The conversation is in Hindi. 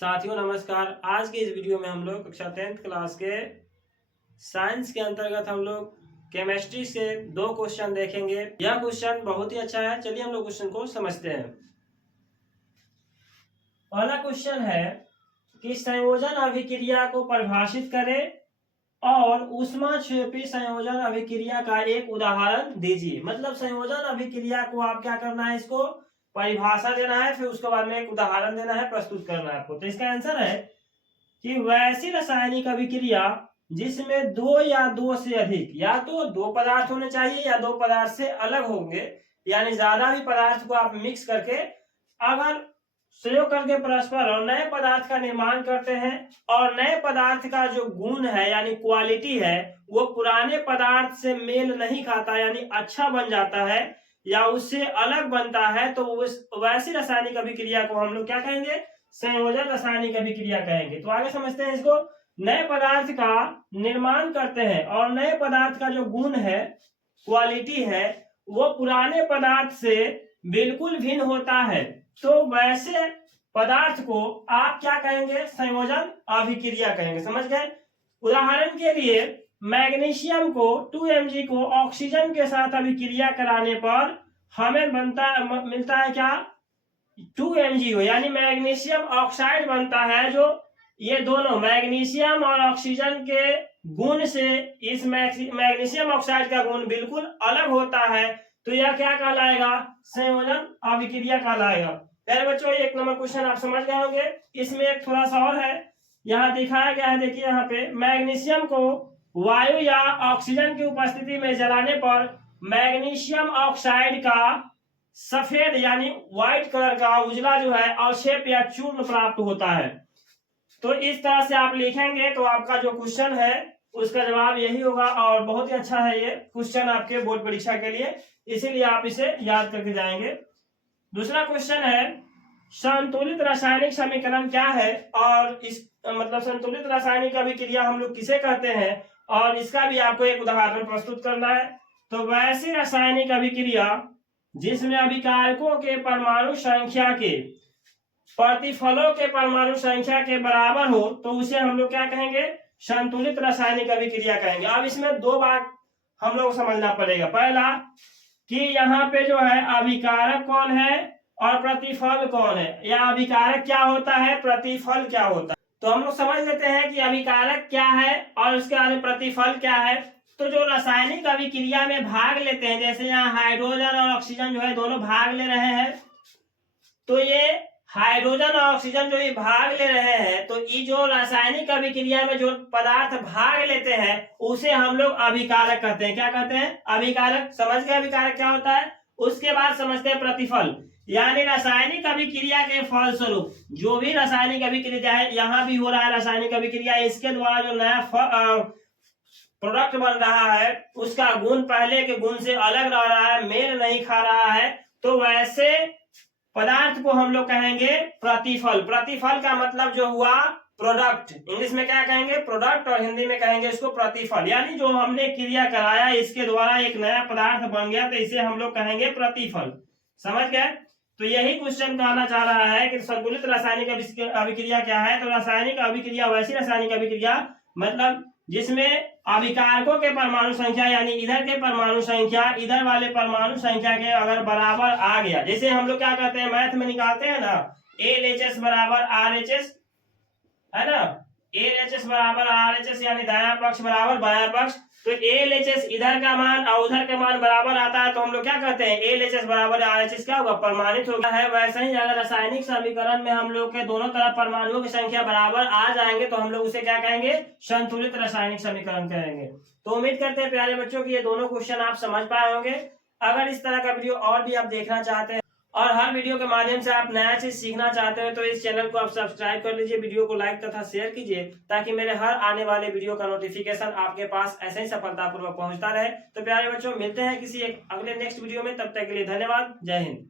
साथियों नमस्कार। आज के इस वीडियो में हम लोग कक्षा 10th क्लास के साइंस के अंतर्गत हम लोग केमिस्ट्री से 2 क्वेश्चन देखेंगे। यह क्वेश्चन बहुत ही अच्छा है। चलिए हम लोग क्वेश्चन को समझते हैं। पहला क्वेश्चन है कि संयोजन अभिक्रिया को परिभाषित करें और ऊष्माक्षेपी संयोजन अभिक्रिया का एक उदाहरण दीजिए। मतलब संयोजन अभिक्रिया को आप क्या करना है, इसको परिभाषा देना है, फिर उसके बाद में एक उदाहरण देना है, प्रस्तुत करना है आपको। तो इसका आंसर है कि वैसी रासायनिक अभिक्रिया जिसमें 2 या 2 से अधिक, या तो 2 पदार्थ होने चाहिए या 2 पदार्थ से अलग होंगे, यानी ज्यादा भी पदार्थ को आप मिक्स करके अगर प्रयोग करके परस्पर और नए पदार्थ का निर्माण करते हैं और नए पदार्थ का जो गुण है यानी क्वालिटी है वो पुराने पदार्थ से मेल नहीं खाता, यानी अच्छा बन जाता है या उससे अलग बनता है, तो वैसी रासायनिक अभिक्रिया को हम लोग क्या कहेंगे, संयोजन रासायनिक अभिक्रिया कहेंगे। तो आगे समझते हैं इसको। नए पदार्थ का निर्माण करते हैं और नए पदार्थ का जो गुण है, क्वालिटी है, वो पुराने पदार्थ से बिल्कुल भिन्न होता है, तो वैसे पदार्थ को आप क्या कहेंगे, संयोजन अभिक्रिया कहेंगे। समझ गए। उदाहरण के लिए मैग्नीशियम को 2Mg को ऑक्सीजन के साथ अभिक्रिया कराने पर हमें मिलता है क्या, 2MgO, यानी मैग्नीशियम ऑक्साइड बनता है। जो ये दोनों मैग्नीशियम और ऑक्सीजन के गुण से इस मैग्नीशियम ऑक्साइड का गुण बिल्कुल अलग होता है, तो यह क्या कहलाएगा, संयोजन अभिक्रिया कहलाएगा। प्यारे बच्चों, 1 नंबर क्वेश्चन आप समझ गए होंगे। इसमें एक थोड़ा सा और है, यहाँ दिखाया गया है, देखिए यहाँ पे मैग्नीशियम को वायु या ऑक्सीजन की उपस्थिति में जलाने पर मैग्नीशियम ऑक्साइड का सफेद यानी व्हाइट कलर का उजला जो है अवक्षेप या चूर्ण प्राप्त होता है। तो इस तरह से आप लिखेंगे तो आपका जो क्वेश्चन है उसका जवाब यही होगा। और बहुत ही अच्छा है ये क्वेश्चन आपके बोर्ड परीक्षा के लिए, इसीलिए आप इसे याद करके जाएंगे। दूसरा क्वेश्चन है, संतुलित रासायनिक समीकरण क्या है, और इस मतलब संतुलित रासायनिक अभिक्रिया हम लोग किसे कहते हैं, और इसका भी आपको एक उदाहरण प्रस्तुत करना है। तो वैसी रासायनिक अभिक्रिया जिसमें अभिकारकों के परमाणु संख्या के प्रतिफलों के परमाणु संख्या के बराबर हो, तो उसे हम लोग क्या कहेंगे, संतुलित रासायनिक अभिक्रिया कहेंगे। अब इसमें 2 बात हम लोग समझना पड़ेगा। पहला कि यहाँ पे जो है अभिकारक कौन है और प्रतिफल कौन है, या अभिकारक क्या होता है, प्रतिफल क्या होता है। तो हम लोग समझ लेते हैं कि अभिकारक क्या है और उसके बाद प्रतिफल क्या है। तो जो रासायनिक अभिक्रिया में भाग लेते हैं, जैसे यहाँ हाइड्रोजन और ऑक्सीजन जो है दोनों भाग ले रहे हैं, तो ये हाइड्रोजन और ऑक्सीजन जो ये भाग ले रहे हैं, तो ये जो रासायनिक अभिक्रिया में जो पदार्थ भाग लेते हैं उसे हम लोग अभिकारक कहते हैं। क्या कहते हैं, अभिकारक। समझ गए अभिकारक क्या होता है। उसके बाद समझते हैं प्रतिफल, यानी रासायनिक अभिक्रिया के फलस्वरूप जो भी रासायनिक अभिक्रिया है, यहाँ भी हो रहा है रासायनिक अभिक्रिया, इसके द्वारा जो नया प्रोडक्ट बन रहा है उसका गुण पहले के गुण से अलग रह रहा है, मेल नहीं खा रहा है, तो वैसे पदार्थ को हम लोग कहेंगे प्रतिफल। प्रतिफल का मतलब जो हुआ प्रोडक्ट, इंग्लिश में क्या कहेंगे, प्रोडक्ट, और हिंदी में कहेंगे इसको प्रतिफल। यानी जो हमने क्रिया कराया इसके द्वारा एक नया पदार्थ बन गया, तो इसे हम लोग कहेंगे प्रतिफल। समझ गए। तो यही क्वेश्चन कहना चाह रहा है कि संतुलित रासायनिक अभिक्रिया क्या है। तो रासायनिक अभिक्रिया वैसी रासायनिक अभिक्रिया मतलब जिसमें अभिकारकों के परमाणु संख्या यानी इधर के परमाणु संख्या इधर वाले परमाणु संख्या के अगर बराबर आ गया, जैसे हम लोग क्या कहते हैं मैथ में निकालते हैं ना, LHS बराबर RHS है ना, LHS बराबर RHS यानी दायां पक्ष बराबर बायां पक्ष। तो LHS इधर का मान और उधर का मान बराबर आता है, तो हम लोग क्या कहते हैं, LHS बराबर RHS क्या होगा, प्रमाणित होगा है। वैसे ही अगर रासायनिक समीकरण में हम लोग के दोनों तरफ परमाणुओं की संख्या बराबर आ जाएंगे तो हम लोग उसे क्या कहेंगे, संतुलित रासायनिक समीकरण कहेंगे। तो उम्मीद करते हैं प्यारे बच्चों की ये दोनों क्वेश्चन आप समझ पाए होंगे। अगर इस तरह का वीडियो और भी आप देखना चाहते हैं और हर वीडियो के माध्यम से आप नया चीज सीखना चाहते हैं, तो इस चैनल को आप सब्सक्राइब कर लीजिए, वीडियो को लाइक तथा शेयर कीजिए, ताकि मेरे हर आने वाले वीडियो का नोटिफिकेशन आपके पास ऐसे ही सफलतापूर्वक पहुंचता रहे। तो प्यारे बच्चों, मिलते हैं किसी एक अगले नेक्स्ट वीडियो में, तब तक के लिए धन्यवाद। जय हिंद।